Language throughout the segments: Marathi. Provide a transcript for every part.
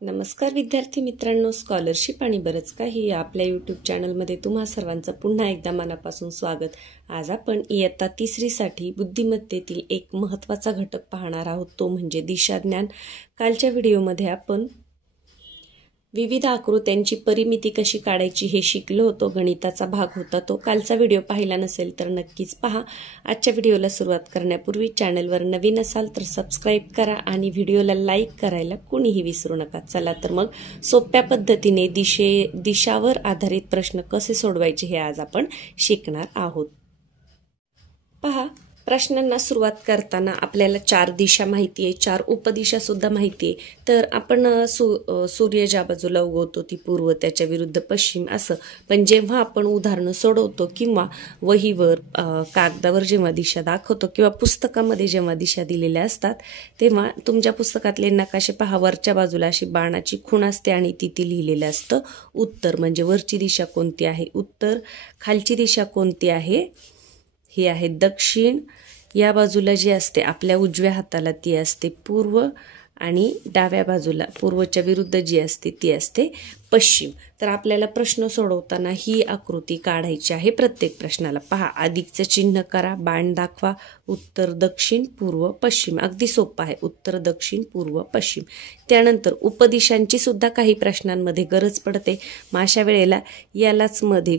नमस्कार विद्यार्थी मित्रांनो, स्कॉलरशिप आणि बरंच काही या आपल्या यूट्यूब चॅनलमध्ये तुम्हा सर्वांचं पुन्हा एकदा मनापासून स्वागत। आज आपण इयत्ता 3री साठी बुद्धिमत्तेतील एक महत्त्वाचा घटक पाहणार आहोत, तो म्हणजे दिशाज्ञान। कालच्या व्हिडिओमध्ये आपण विविध आकृत्यांची परिमिती कशी काढायची हे शिकलो होतो। गणिताचा भाग होता तो। कालचा व्हिडिओ पाहिला नसेल तर नक्कीच पहा। आजच्या व्हिडिओला सुरुवात करण्यापूर्वी चॅनलवर नवीन असाल तर सबस्क्राइब करा आणि व्हिडिओला लाईक करायला कुणीही विसरू नका। चला तर मग सोप्या पद्धतीने दिशावर आधारित प्रश्न कसे सोडवायचे हे आज आपण शिकणार आहोत। पहा, प्रश्नांना सुरुवात करताना आपल्याला 4 दिशा माहिती आहे, 4 उपदिशा सुद्धा माहिती आहे। तर आपण सूर्य ज्या बाजूला उगवतो ती पूर्व, त्याच्या विरुद्ध पश्चिम असं। पण जेव्हा आपण उदाहरणं सोडवतो किंवा वहीवर कागदावर जेव्हा दिशा दाखवतो किंवा पुस्तकामध्ये जेव्हा दिशा दिलेल्या असतात, तेव्हा तुमच्या पुस्तकातले नकाशे पहा, वरच्या बाजूला अशी बाणाची खूण असते आणि तिथे लिहिलेलं असतं उत्तर, म्हणजे वरची दिशा कोणती आहे उत्तर, खालची दिशा कोणती आहे ही आहे दक्षिण, या बाजूला जी असते आपल्या उजव्या हाताला ती असते पूर्व आणि डाव्या बाजूला पूर्वच्या विरुद्ध जी असते ती असते पश्चिम। तर आपल्याला प्रश्न सोडवताना ही आकृती काढायची आहे। प्रत्येक प्रश्नाला पहा, अधिकचं चिन्ह करा, बाण दाखवा, उत्तर दक्षिण पूर्व पश्चिम। अगदी सोपं आहे, उत्तर दक्षिण पूर्व पश्चिम। त्यानंतर उपदिशांची सुद्धा काही प्रश्नांमध्ये गरज पडते। मग अशा वेळेला यालाच मध्ये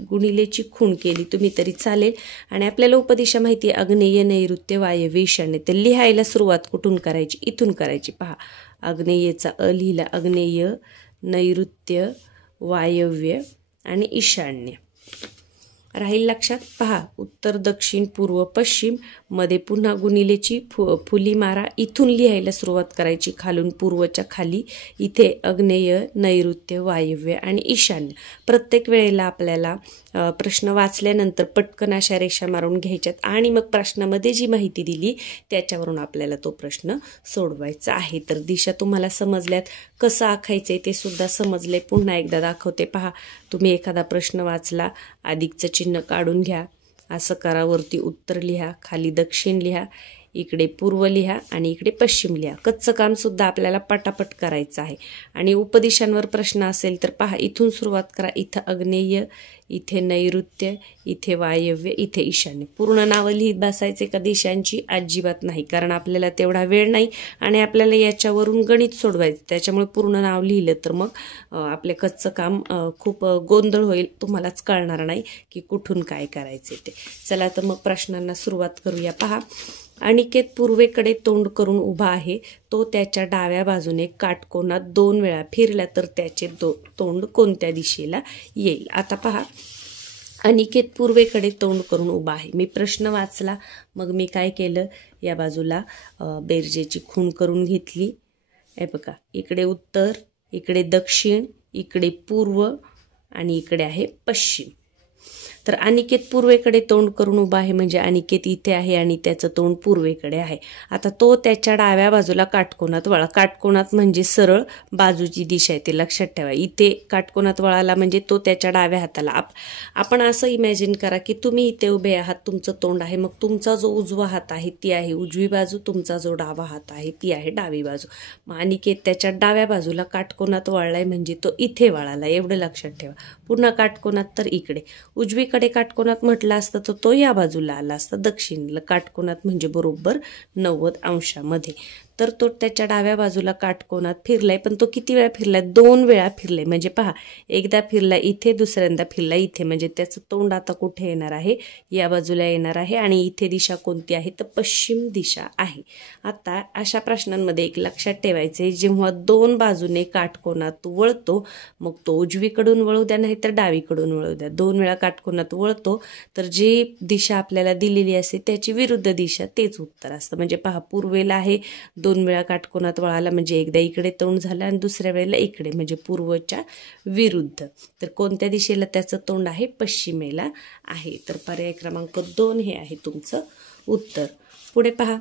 गुणिलेची खूण केली तुम्ही तरी चालेल। आणि आपल्याला उपदिशा माहिती आहे, आग्नेय, नैऋत्य, वायव्य, ईशान्य। तर लिहायला सुरुवात कुठून करायची, इथून करायची। पहा, आग्नेयचा लिहिला, आग्नेय, नैऋत्य, वायव्य आणि ईशान्य राहील लक्षात। पहा, उत्तर दक्षिण पूर्व पश्चिम, मध्ये पुन्हा गुणिलेची फुली मारा, इथून लिहायला सुरुवात करायची खालून पूर्वच्या खाली, इथे आग्नेय, नैऋत्य, वायव्य आणि ईशान्य। प्रत्येक वेळेला आपल्याला प्रश्न वाचल्यानंतर पटकन अशा रेषा मारून घ्यायच्यात आणि मग प्रश्नामध्ये जी माहिती दिली त्याच्यावरून आपल्याला तो प्रश्न सोडवायचा आहे। तर दिशा तुम्हाला समजल्यात, कसं आखायचंय ते सुद्धा समजले। पुन्हा एकदा दाखवते पहा, तुम्ही एखादा प्रश्न वाचला, अधिकचं चिन्ह काढून घ्या, असं करा, वरती उत्तर लिहा, खाली दक्षिण लिहा, इकडे पूर्व लिहा आणि इकडे पश्चिम लिहा। कच्चं काम सुद्धा आपल्याला पटापट करायचं आहे। आणि उपदिशांवर प्रश्न असेल तर पहा, इथून सुरुवात करा, इथं आग्नेय, इथे नैऋत्य, इथे वायव्य, इथे ईशान्य। पूर्ण नावं लिहित बसायचे का दिशांची? अजिबात नाही, कारण आपल्याला तेवढा वेळ नाही आणि आपल्याला याच्यावरून गणित सोडवायचं, त्याच्यामुळे पूर्ण नाव लिहिलं तर मग आपले कच्चं काम खूप गोंधळ होईल, तुम्हालाच कळणार नाही की कुठून काय करायचे ते। चला तर मग प्रश्नांना सुरुवात करूया। पहा, अनिकेत पूर्वेकडे तोंड करून उभा आहे, तो त्याच्या डाव्या बाजूने काटकोनात 2 वेळा फिरला तर त्याचे तोंड कोणत्या दिशेला येईल? आता पहा, अनिकेत पूर्वेकडे तोंड करून उभा आहे, मी प्रश्न वाचला, मग मी काय केलं, या बाजूला बेरजेची खूण करून घेतली। हे बघा, इकडे उत्तर, इकडे दक्षिण, इकडे पूर्व आणि इकडे आहे पश्चिम। तर अनिकेत पूर्वेकडे तोंड करून उभा आहे म्हणजे अनिकेत इथे आहे आणि त्याचं तोंड पूर्वेकडे आहे। आता तो त्याच्या डाव्या बाजूला काटकोनात वळा, काटकोनात म्हणजे सरळ बाजूची दिशा आहे, ते लक्षात ठेवा। इथे काटकोनात वळाला म्हणजे तो त्याच्या डाव्या हाताला। आपण असं इमॅजिन करा की तुम्ही इथे उभे आहात, तुमचं तोंड आहे, मग तुमचा जो उजवा हात आहे ती आहे उजवी बाजू, तुमचा जो डावा हात आहे ती आहे डावी बाजू। मग अनिकेत त्याच्या डाव्या बाजूला काटकोनात वळलाय म्हणजे तो इथे वळाला, एवढं लक्षात ठेवा। पुन्हा काटकोनात तर इकडे, उजवीकडे काटकोनात म्हटलं असतं तर तो या बाजूला आला असता, दक्षिणेला काटकोनात म्हणजे बरोबर 90 अंशामध्ये। तर तो त्याच्या डाव्या बाजूला काटकोनात फिरलाय, पण तो किती वेळा फिरलाय? 2 वेळा फिरलाय। म्हणजे पहा, एकदा फिरला इथे, दुसऱ्यांदा फिरला इथे, म्हणजे त्याचं तोंड आता कुठे येणार आहे? या बाजूला येणार आहे। आणि इथे दिशा कोणती आहे? तर पश्चिम दिशा आहे। आता अशा प्रश्नांमध्ये एक लक्षात ठेवायचे, जेव्हा 2 बाजूने काटकोनात वळतो मग तो उजवीकडून वळू द्या नाही तर डावीकडून वळू द्या, 2 वेळा काटकोनात वळतो तर जी दिशा आपल्याला दिलेली असते त्याची विरुद्ध दिशा तेच उत्तर असतं। म्हणजे पहा, पूर्वेला आहे, 2 वेळा काटकोनात वळाला म्हणजे एकदा इकडे तोंड झालं आणि दुसऱ्या वेळेला इकडे, म्हणजे पूर्वच्या विरुद्ध। तर कोणत्या दिशेला त्याचं तोंड आहे? पश्चिमेला आहे। तर पर्याय क्रमांक 2 हे आहे तुमचं उत्तर। पुढे पहा,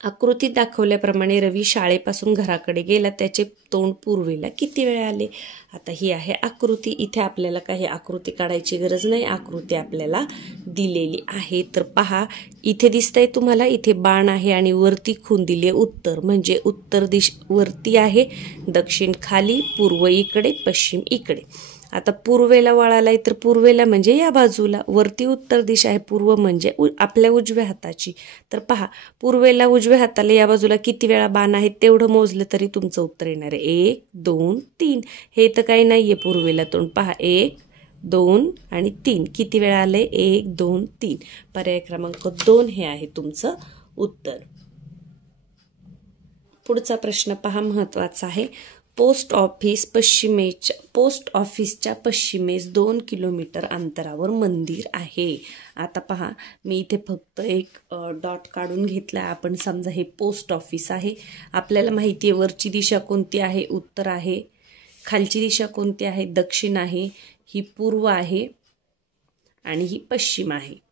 आकृतीत दाखवल्याप्रमाणे रवी शाळेपासून घराकडे गेला. त्याचे तोंड पूर्वेला किती वेळा आले? आता ही आहे आकृती. इथे आपल्याला काही आकृती काढायची गरज नाही, आकृती आपल्याला दिलेली आहे. तर पहा, इथे दिसतंय तुम्हाला, इथे बाण आहे आणि वरती खून दिली उत्तर, म्हणजे उत्तर दिश वरती आहे, दक्षिण खाली, पूर्व इकडे, पश्चिम इकडे. आता पूर्वेला वळालाय तर पूर्वेला म्हणजे या बाजूला, वरती उत्तर दिशा आहे, पूर्व म्हणजे आपल्या उजव्या हाताची. तर पहा, पूर्वेला उजव्या हाताला या बाजूला किती वेळा बाण आहेत तेवढं मोजलं तरी तुमचं उत्तर येणार आहे. 1 2 3. हे तर काही नाहीये पूर्वेला तोंड. पहा, 1 2 आणि 3 किती वेळा आले? 1 2 3. पर्याय क्रमांक 2 हे आहे तुमचं उत्तर. पुढचा प्रश्न पहा, महत्वाचा आहे. पोस्ट ऑफिसच्या पश्चिमेस 2 किलोमीटर अंतरावर मंदिर आहे. आता पहा, मी इथे फक्त एक डॉट काढून घेतला. आपण समजा हे पोस्ट ऑफिस आहे. आपल्याला माहिती आहे वरची दिशा कोणती आहे? उत्तर आहे. खालची दिशा कोणती आहे? दक्षिण आहे. ही पूर्व आहे आणि ही पश्चिम आहे.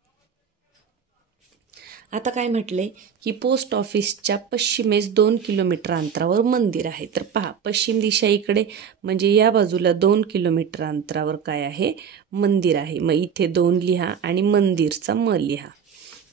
आता काय म्हटले की पोस्ट ऑफिसच्या पश्चिमेस 2 किलोमीटर अंतरावर मंदिर आहे. तर पहा, पश्चिम दिशा इकडे म्हणजे या बाजूला 2 किलोमीटर अंतरावर काय आहे? मंदिर आहे. मग इथे 2 लिहा आणि मंदिरचा म लिहा.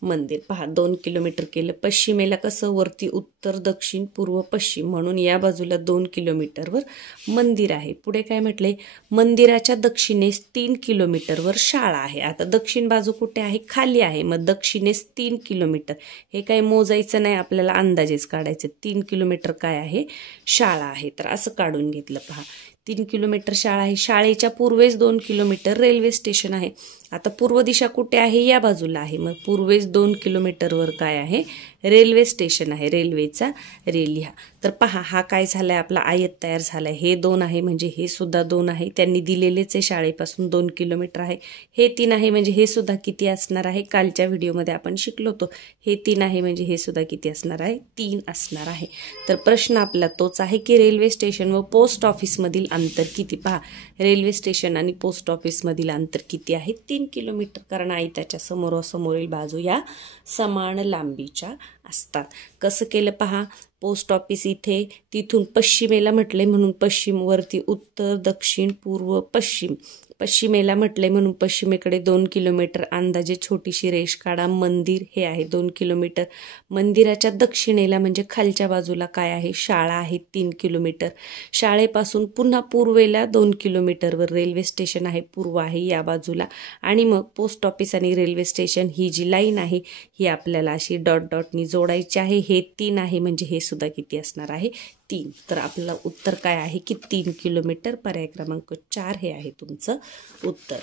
मंदिर पहा, 2 किलोमीटर केलं. पश्चिमेला कसं? वरती उत्तर, दक्षिण, पूर्व, पश्चिम, म्हणून या बाजूला 2 किलोमीटरवर मंदिर आहे. पुढे काय म्हटले? मंदिराच्या दक्षिणेस 3 किलोमीटरवर शाळा आहे. आता दक्षिण बाजू कुठे आहे? खाली आहे. मग दक्षिणेस 3 किलोमीटर, हे काही मोजायचं नाही, आपल्याला अंदाजेच काढायचं. 3 किलोमीटर काय आहे? शाळा आहे. तर असं काढून घेतलं. पहा, 3 किलोमीटर शाळा आहे. शाळेच्या पूर्वेस 2 किलोमीटर रेल्वे स्टेशन आहे. आता पूर्व दिशा कुठे आहे? या बाजूला आहे. मग पूर्वेस 2 किलोमीटरवर काय आहे? रेल्वे स्टेशन आहे. रेल्वेचा रे लिहा. तर पहा, हा काय झालाय? आपला आयत तयार झालाय. हे 2 आहे म्हणजे हे सुद्धा 2 आहे. त्यांनी दिलेलेच आहे, शाळेपासून 2 किलोमीटर आहे. हे 3 आहे म्हणजे हे सुद्धा किती असणार आहे? कालच्या व्हिडिओमध्ये आपण शिकलो होतो. हे 3 आहे म्हणजे हे सुद्धा किती असणार आहे? 3 असणार आहे. तर प्रश्न आपला तोच आहे की रेल्वे स्टेशन व पोस्ट ऑफिसमधील अंतर किती? पहा, रेल्वे स्टेशन आणि पोस्ट ऑफिसमधील अंतर किती आहे? 3 किलोमीटर. कारण आयताच्या समोरासमोरील बाजू या समान लांबीच्या असतात. कसं केलं पहा, पोस्ट ऑफिस इथे, तिथून पश्चिमेला म्हटले म्हणून पश्चिम, वरती उत्तर, दक्षिण, पूर्व, पश्चिम, पश्चिमेला म्हटले म्हणून पश्चिमेकडे 2 किलोमीटर, अंदाजे छोटीशी रेष काढा. मंदिर हे आहे 2 किलोमीटर. मंदिराच्या दक्षिणेला म्हणजे खालच्या बाजूला काय आहे? शाळा आहे 3 किलोमीटर. शाळेपासून पुन्हा पूर्वेला 2 किलोमीटरवर रेल्वे स्टेशन आहे, पूर्व आहे या बाजूला. आणि मग पोस्ट ऑफिस आणि रेल्वे स्टेशन ही जी लाईन आहे ही आपल्याला अशी डॉट डॉटनी जोडायची आहे. हे 3 आहे म्हणजे हे सुद्धा किती असणार आहे? 3. तर आपलं उत्तर काय आहे की 3 किलोमीटर. पर्याय क्रमांक 4 हे आहे तुमचं उत्तर.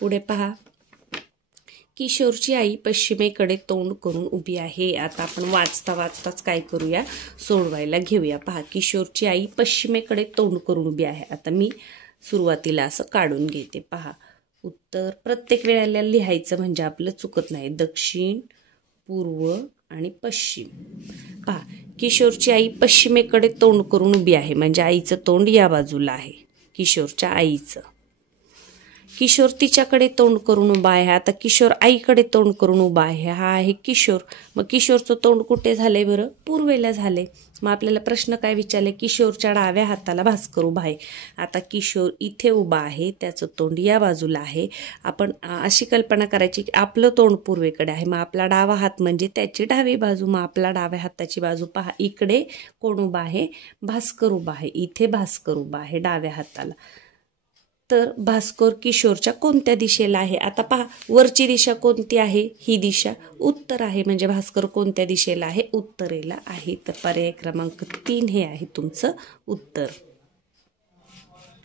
पुढे पहा, किशोरची आई पश्चिमेकडे तोंड करून उभी आहे. आता आपण वाचता वाचताच काय करूया? सोडवायला घेऊया. पहा, किशोरची आई पश्चिमेकडे तोंड करून उभी आहे. आता मी सुरुवातीला असं काढून घेते. पहा, उत्तर प्रत्येक वेळेला लिहायचं म्हणजे आपलं चुकत नाही. दक्षिण, पूर्व आणि पश्चिम. पहा, किशोरची आई पश्चिमेकडे तोंड करून उभी आहे म्हणजे आईचं तोंड या बाजूला आहे, किशोरच्या आईचं. किशोर तिच्याकडे तोंड करून उभा आहे. आता किशोर आईकडे तोंड करून उभा आहे. हा आहे किशोर. मग किशोरचं तोंड कुठे झालंय बरं? पूर्वेला झालंय. मग आपल्याला प्रश्न काय विचारले? किशोरच्या डाव्या हाताला भास्कर उभा आहे. आता किशोर इथे उभा आहे, त्याचं तोंड या बाजूला आहे. आपण अशी कल्पना करायची की आपलं तोंड पूर्वेकडे आहे, मग आपला डावा हात म्हणजे त्याची डावी बाजू. मग आपला डाव्या हाताची बाजू पहा, इकडे कोण उभा आहे? भास्कर उभा आहे. इथे भास्कर उभा आहे डाव्या हाताला. तर भास्कर किशोरच्या कोणत्या दिशेला आहे? आता पहा, वरची दिशा कोणती आहे? ही दिशा उत्तर आहे म्हणजे भास्कर कोणत्या दिशेला आहे? उत्तरेला आहे. तर पर्याय क्रमांक 3 हे आहे तुमचं उत्तर.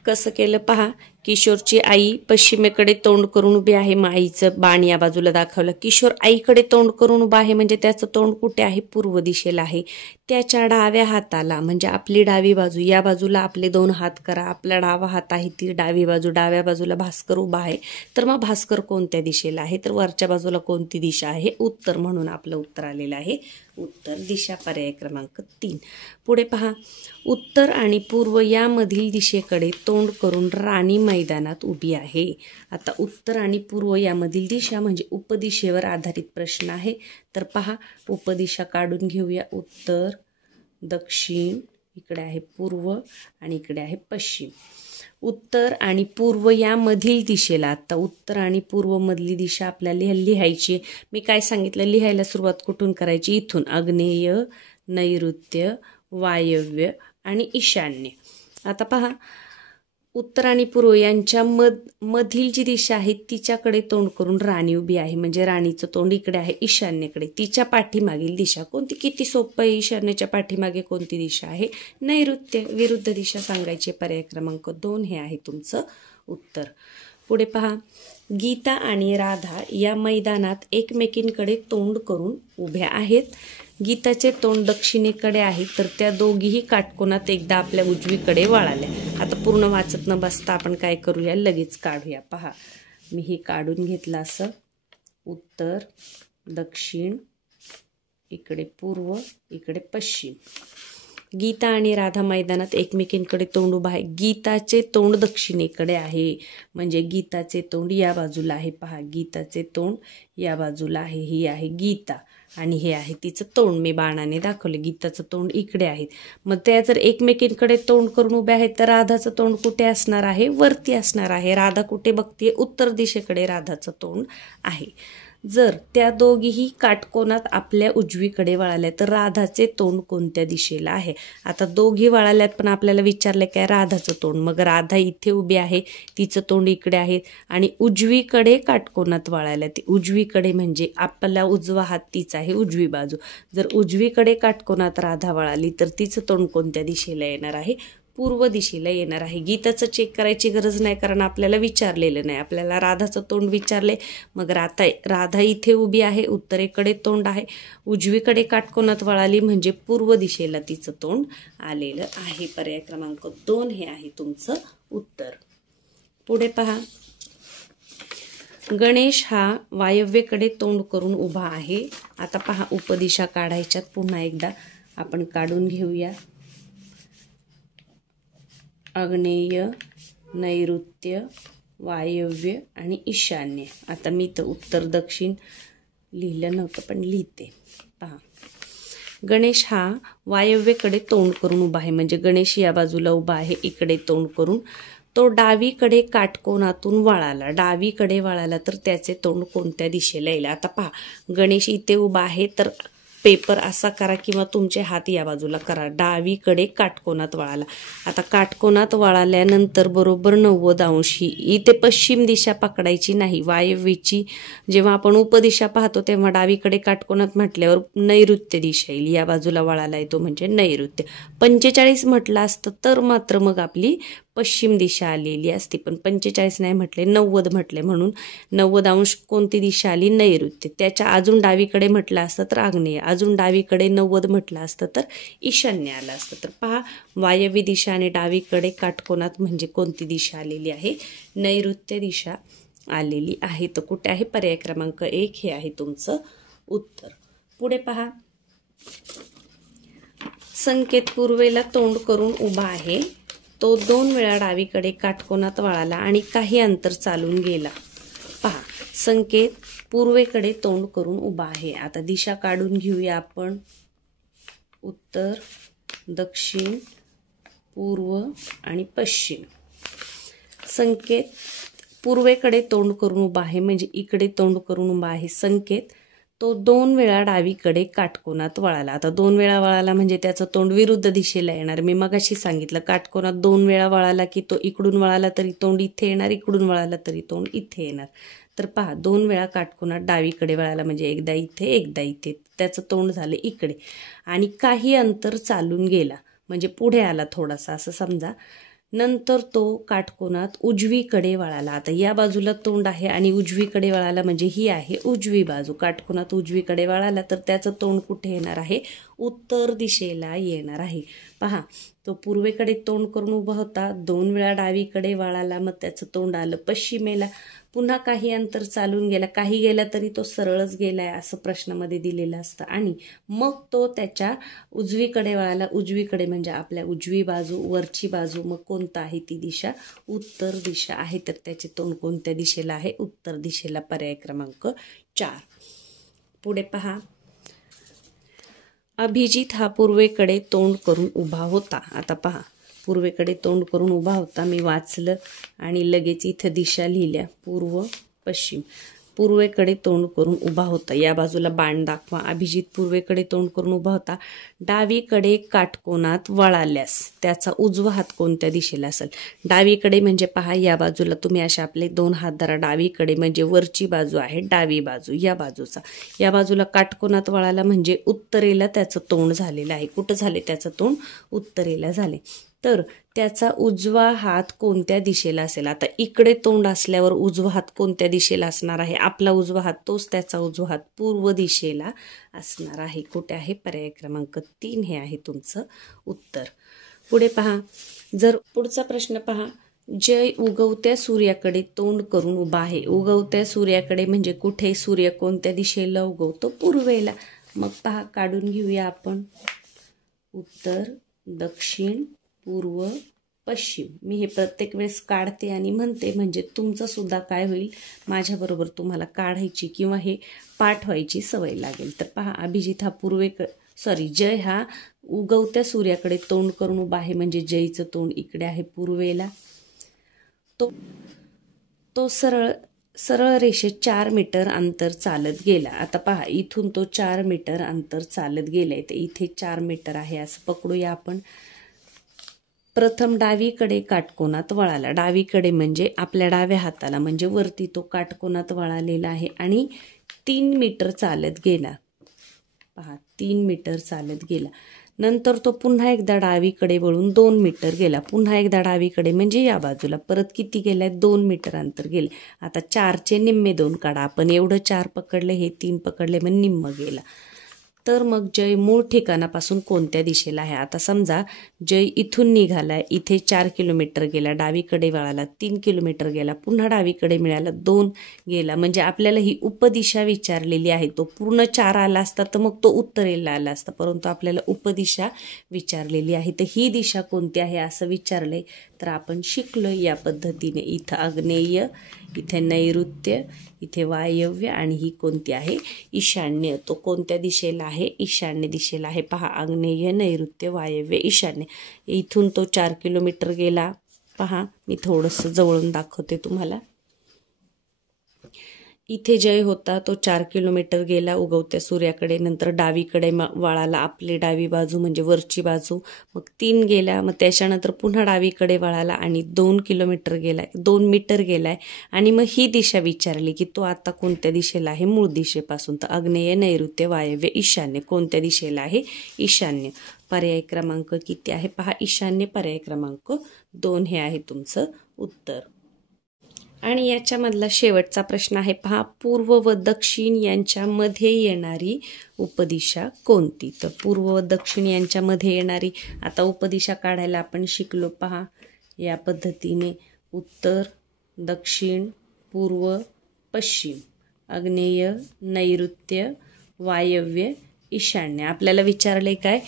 कसं केलं पहा, किशोरची आई पश्चिमेकडे तोंड करून उभी आहे. मग आईचं बाण या बाजूला दाखवलं. किशोर आईकडे तोंड करून उभा आहे म्हणजे त्याचं तोंड कुठे आहे? पूर्व दिशेला आहे. त्याच्या डाव्या हाताला म्हणजे आपली डावी बाजू, या बाजूला आपले 2 हात करा. आपला डावा हात आहे ती डावी बाजू, डाव्या बाजूला भास्कर उभा आहे. तर मग भास्कर कोणत्या दिशेला आहे? तर वरच्या बाजूला कोणती दिशा आहे? उत्तर. म्हणून आपलं उत्तर आलेलं आहे उत्तर दिशा. पर्याय क्रमांक 3. पुढे पहा, उत्तर आणि पूर्व यामधील दिशेकडे तोंड करून राणी मैदानात उभी आहे. आता उत्तर आणि पूर्व यामधील दिशा म्हणजे उपदिशेवर आधारित प्रश्न आहे. तर पहा, उपदिशा काढून घेऊया. उत्तर, दक्षिण, इकडे आहे पूर्व आणि इकडे आहे पश्चिम. उत्तर आणि पूर्व यामधील दिशेला, आता उत्तर आणि पूर्व मधली दिशा आपल्याला लिहायची. मी काय सांगितलं, लिहायला सुरुवात कुठून करायची? इथून. आग्नेय, नैऋत्य, वायव्य आणि ईशान्य. आता पहा, उत्तर आणि पूर्व यांच्या मधील जी दिशा आहे तिच्याकडे तोंड करून राणी उभी आहे. म्हणजे राणीचं तोंड इकडे आहे ईशान्येकडे. तिच्या पाठीमागील दिशा कोणती? किती सोपं आहे. ईशान्येच्या पाठीमागे कोणती दिशा आहे? नैऋत्य. विरुद्ध दिशा सांगायची. पर्याय क्रमांक 2 हे आहे तुमचं उत्तर. पुढे पहा, गीता आणि राधा या मैदानात एकमेकींकडे तोंड करून उभ्या आहेत. गीताचे तोंड दक्षिणेकडे आहे, तर त्या दोघीही काटकोनात एकदा आपल्या उजवीकडे वळाल्या. आता पूर्ण वाचत न बसता आपण काय करूया, लगेच काढूया. पहा, मी हे काढून घेतलं असं. उत्तर, दक्षिण, इकडे पूर्व, इकडे पश्चिम. गीता आणि राधा मैदानात एकमेकींकडे तोंड उभा आहे. गीताचे तोंड दक्षिणेकडे आहे, म्हणजे गीताचे तोंड या बाजूला आहे. पहा, गीताचे तोंड या बाजूला आहे. ही आहे गीता आणि हे आहे तिचं तोंड. मी बाणाने दाखवले. गीताचं तोंड इकडे आहे. मग त्या जर एकमेकींकडे तोंड करून उभ्या आहेत, तर राधाचं तोंड कुठे असणार आहे? वरती असणार आहे. राधा कुठे बघतीये? उत्तर दिशेकडे राधाचं तोंड आहे. जर त्या दोघीही काटकोनात आपल्या उजवीकडे वळाल्या, तर राधाचे तोंड कोणत्या दिशेला आहे? आता दोघी वळाल्यात, पण आपल्याला विचारलंय काय? राधाचं तोंड. मग राधा इथे उभी आहे, तिचं तोंड इकडे आहे आणि उजवीकडे काटकोनात वळाल्या. ती उजवीकडे म्हणजे आपला उजवा हात तीच आहे, उजवी बाजू. जर उजवीकडे काटकोनात राधा वळाली, तर तिचं तोंड कोणत्या दिशेला येणार आहे? पूर्व दिशेला येणार आहे. गीताचं चेक करायची गरज नाही, कारण आपल्याला विचारलेलं नाही. आपल्याला राधाचं तोंड विचारले. मग राधा इथे उभी आहे, उत्तरेकडे तोंड आहे, उजवीकडे काटकोनात वळाली म्हणजे पूर्व दिशेला तिचं तोंड आलेलं आहे. पर्याय क्रमांक 2 हे आहे तुमचं उत्तर. पुढे पहा, गणेश हा वायव्येकडे तोंड करून उभा आहे. आता पहा, उपदिशा काढायच्यात. पुन्हा एकदा आपण काढून घेऊया. आग्नेय, नैऋत्य, वायव्य आणि ईशान्य. आता मी तर उत्तर, दक्षिण लिहिलं नव्हतं, पण लिहिते. पहा, गणेश हा वायव्येकडे तोंड करून उभा आहे, म्हणजे गणेश या बाजूला उभा आहे, इकडे तोंड करून. तो डावीकडे काटकोनातून वळाला. डावीकडे वळाला तर त्याचे तोंड कोणत्या दिशेला येईल? आता पहा, गणेश इथे उभा आहे, तर पेपर असा करा किंवा तुमचे हात या बाजूला करा. डावीकडे काटकोनात वळाला. आता काटकोनात वळाल्यानंतर बरोबर 90 अंशी इथे पश्चिम दिशा पकडायची नाही. वायव्येची जेव्हा आपण उपदिशा पाहतो तेव्हा डावीकडे काटकोनात म्हटल्यावर नैऋत्य दिशा येईल. या बाजूला वळाला येतो म्हणजे नैऋत्य. 45 म्हटलं असतं तर मात्र मग आपली पश्चिम दिशा आलेली असते, पण 45 नाही म्हटले, 90 म्हटले, म्हणून 90 अंश कोणती दिशा आली? नैऋत्य. त्याच्या अजून डावीकडे म्हटलं असतं तर आग्नेय, अजून डावीकडे 90 म्हटलं असतं तर ईशान्य आलं असतं. तर पहा, वायव्य दिशा आणि डावीकडे काटकोनात म्हणजे कोणती दिशा आलेली आहे? नैऋत्य दिशा आलेली आहे. तर कुठे आहे? पर्याय क्रमांक 1 हे आहे तुमचं उत्तर. पुढे पहा, संकेत पूर्वेला तोंड करून उभा आहे. तो 2 वेळा डावीकडे काटकोनात वळाला आणि काही अंतर चालून गेला. पहा, संकेत पूर्वेकडे तोंड करून उभा आहे. आता दिशा काढून घेऊया आपण. उत्तर, दक्षिण, पूर्व आणि पश्चिम. संकेत पूर्वेकडे तोंड करून उभा आहे, म्हणजे इकडे तोंड करून उभा आहे संकेत. तो 2 वेळा डावीकडे काटकोनात वळाला. आता 2 वेळा वळाला म्हणजे त्याचं तोंड विरुद्ध दिशेला येणार. मी मगाशी सांगितलं, काटकोनात 2 वेळा वळाला की तो इकडून वळाला तरी तोंड इथे येणार, इकडून वळाला तरी तोंड इथे येणार. तर पहा, 2 वेळा काटकोनात डावीकडे वळाला म्हणजे एकदा इथे एकदा इथे, त्याचं तोंड झालं इकडे आणि काही अंतर चालून गेला म्हणजे पुढे आला थोडासा असं समजा. नंतर तो काटकोनात उजवीकडे वळाला. आता या बाजूला तोंड आहे आणि उजवीकडे वळाला म्हणजे ही आहे उजवी बाजू. काटकोनात उजवीकडे वळाला तर त्याचं तोंड कुठे येणार आहे? उत्तर दिशेला येणार आहे. पहा, तो पूर्वेकडे तोंड करून उभा होता, 2 वेळा डावीकडे वळाला, मग त्याचं तोंड आलं पश्चिमेला, पुन्हा काही अंतर चालून गेला, काही गेला तरी तो सरळच गेलाय असं प्रश्नामध्ये दिलेलं असतं, आणि मग तो त्याच्या उजवीकडे वळाला, उजवीकडे म्हणजे आपल्या उजवी बाजू, वरची बाजू, मग कोणता आहे ती दिशा? उत्तर दिशा आहे. तर त्याचे तोंड कोणत्या दिशेला आहे? उत्तर दिशेला. पर्याय क्रमांक 4. पुढे पहा, अभिजित हा पूर्वेकडे तोंड करून उभा होता. आता पहा, पूर्वेकडे तोंड करून उभा होता, मी वाचलं आणि लगेच इथं दिशा लिहिल्या, पूर्व पश्चिम. पूर्वेकडे तोंड करून उभा होता, या बाजूला बाण दाखवा. अभिजित पूर्वेकडे तोंड करून उभा होता, डावीकडे काटकोनात वळाल्यास त्याचा उजवा हात कोणत्या दिशेला असेल? डावीकडे म्हणजे पहा, या बाजूला तुम्ही अशा आपले 2 हात धरा, डावीकडे म्हणजे वरची बाजू आहे, डावी बाजू, या बाजूचा. या बाजूला काटकोनात वळाला म्हणजे उत्तरेला त्याचं तोंड झालेलं आहे. कुठं झाले त्याचं तोंड? उत्तरेला झाले. तर त्याचा उजवा हात कोणत्या दिशेला असेल? आता इकडे तोंड असल्यावर उजवा हात कोणत्या दिशेला असणार आहे? आपला उजवा हात, तोच त्याचा उजवा हात पूर्व दिशेला असणार आहे. कुठे आहे? पर्याय क्रमांक 3 हे आहे तुमचं उत्तर. पुढे पहा, जर पुढचा प्रश्न पहा, जय उगवत्या सूर्याकडे तोंड करून उभा आहे. उगवत्या सूर्याकडे म्हणजे कुठे? सूर्य कोणत्या दिशेला उगवतो? पूर्वेला. मग पहा, काढून घेऊया आपण. उत्तर, दक्षिण, पूर्व, पश्चिम. मी हे प्रत्येक वेळेस काढते आणि म्हणते, म्हणजे तुमचं सुद्धा काय होईल, माझ्याबरोबर तुम्हाला काढायची किंवा हे पाठवायची सवय लागेल. तर पहा, अभिजित हा जय हा उगवत्या सूर्याकडे तोंड करून उभा आहे, म्हणजे जयचं तोंड इकडे आहे पूर्वेला. तो सरळ रेषेत 4 मीटर अंतर चालत गेला. आता पहा, इथून तो 4 मीटर अंतर चालत गेलाय, तर इथे 4 मीटर आहे असं पकडूया आपण. प्रथम डावीकडे काटकोनात वळाला. डावीकडे म्हणजे आपल्या डाव्या हाताला, म्हणजे वरती तो काटकोनात वळालेला आहे, आणि 3 मीटर चालत गेला. पहा, 3 मीटर चालत गेला. नंतर तो पुन्हा एकदा डावीकडे वळून 2 मीटर गेला. पुन्हा एकदा डावीकडे म्हणजे या बाजूला परत किती गेलाय? 2 मीटर अंतर गेले. आता 4चे निम्मे 2 काढा. आपण एवढं 4 पकडले, हे 3 पकडले, मग निम्म गेला. तर मग जय मूळ ठिकाणापासून कोणत्या दिशेला आहे? आता समजा जय इथून निघालाय, इथे 4 किलोमीटर गेला, डावीकडे वळाला 3 किलोमीटर गेला, पुन्हा डावीकडे मिळाला 2 गेला, म्हणजे आपल्याला ही उपदिशा विचारलेली आहे. तो पूर्ण 4 आला असता तर मग तो उत्तरेला आला असता, परंतु आपल्याला उपदिशा विचारलेली आहे. तर ही दिशा कोणती आहे असं विचारलंय, तर आपण शिकलो या पद्धतीने. इथं आग्नेय, इथे नैऋत्य, इथे वायव्य, आणि ही कोणती आहे? ईशान्य. तो कोणत्या दिशेला आहे? ईशान्य दिशेला आहे. पहा, आग्नेय, नैऋत्य, वायव्य, ईशान्य. इथून तो 4 किलोमीटर गेला. पहा, मी थोडंसं जवळून दाखवते तुम्हाला. इथे जय होता, तो 4 किलोमीटर गेला उगवत्या सूर्याकडे, नंतर डावीकडे वळाला, आपली डावी बाजू म्हणजे वरची बाजू, मग 3 गेला, मग त्याच्यानंतर पुन्हा डावीकडे वळाला आणि 2 किलोमीटर गेलाय, 2 मीटर गेलाय, आणि मग ही दिशा विचारली की तो आता कोणत्या दिशेला आहे? मूळ दिशेपासून. तर आग्नेय, नैऋत्य, वायव्य, ईशान्य. कोणत्या दिशेला आहे? ईशान्य. पर्याय क्रमांक किती आहे? पहा, ईशान्य. पर्याय क्रमांक 2 हे आहे तुमचं उत्तर. आणि याच्यामधला शेवटचा प्रश्न आहे, पहा, पूर्व व दक्षिण यांच्यामध्ये येणारी उपदिशा कोणती? तर पूर्व व दक्षिण यांच्यामध्ये येणारी, आता उपदिशा काढायला आपण शिकलो. पहा, या पद्धतीने उत्तर, दक्षिण, पूर्व, पश्चिम, आग्नेय, नैऋत्य, वायव्य, ईशान्य. आपल्याला विचारले काय?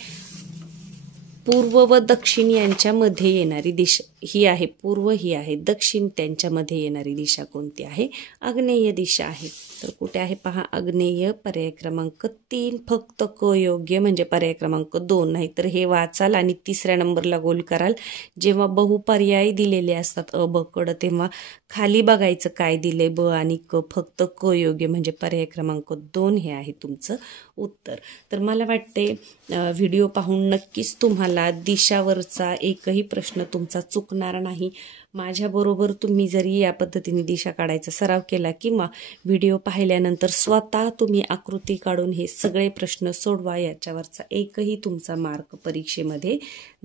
पूर्व व दक्षिण यांच्यामध्ये येणारी दिशा ही आहे पूर्व, ही आहे दक्षिण, त्यांच्यामध्ये येणारी दिशा कोणती आहे? आग्नेय दिशा आहे. तर कुठे आहे? पहा, आग्नेय. पर्याय क्रमांक 3. फक्त क योग्य म्हणजे पर्याय क्रमांक 2. नाही तर हे वाचाल आणि 3ऱ्या नंबरला गोल कराल. जेव्हा बहुपर्याय दिलेले असतात अ ब कड, तेव्हा खाली बघायचं काय दिले, ब आणि क. फक्त क योग्य म्हणजे पर्याय क्रमांक 2 हे आहे तुमचं उत्तर. तर मला वाटते व्हिडिओ पाहून नक्कीच तुम्हाला दिशावरचा एकही प्रश्न तुमचा चुकणार नाही. माझ्याबरोबर तुम्ही जरी या पद्धतीने दिशा काढायचा सराव केला किंवा व्हिडिओ पाहिल्यानंतर स्वतः तुम्ही आकृती काढून हे सगळे प्रश्न सोडवा, याच्यावरचा एकही तुमचा मार्क परीक्षेमध्ये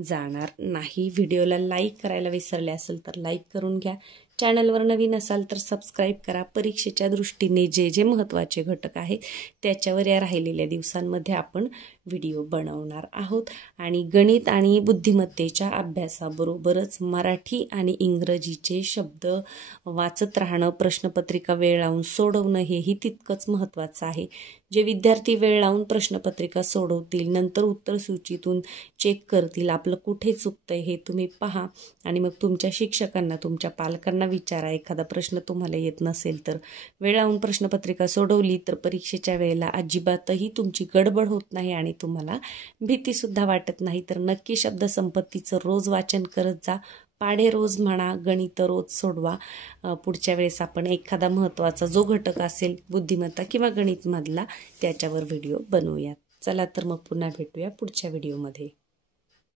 जाणार नाही. व्हिडिओला लाईक करायला विसरले असेल तर लाईक करून घ्या. चॅनलवर नवीन असाल तर सबस्क्राईब करा. परीक्षेच्या दृष्टीने जे जे महत्त्वाचे घटक आहेत त्याच्यावर या राहिलेल्या दिवसांमध्ये आपण व्हिडिओ बनवणार आहोत. आणि गणित आणि बुद्धिमत्तेच्या अभ्यासाबरोबरच मराठी आणि इंग्रजीचे शब्द वाचत राहणं, प्रश्नपत्रिका वेळ लावून सोडवणं हेही तितकंच महत्त्वाचं आहे. जे विद्यार्थी वेळ लावून प्रश्नपत्रिका सोडवतील, नंतर उत्तर सूचीतून चेक करतील आपलं कुठे चुकतंय हे तुम्ही पहा आणि मग तुमच्या शिक्षकांना, तुमच्या पालकांना विचारा. एखादा प्रश्न तुम्हाला येत नसेल तर वेळ लावून प्रश्नपत्रिका सोडवली तर परीक्षेच्या वेळेला अजिबातही तुमची गडबड होत नाही आणि तुम्हाला भीतीसुद्धा वाटत नाही. तर नक्की शब्दसंपत्तीचं रोज वाचन करत जा. पाढे रोज म्हणा, गणित रोज सोडवा. पुढच्या वेळेस आपण एखादा महत्त्वाचा जो घटक असेल बुद्धिमत्ता किंवा गणितमधला त्याच्यावर व्हिडिओ बनवूयात. चला तर मग पुन्हा भेटूया पुढच्या व्हिडिओमध्ये.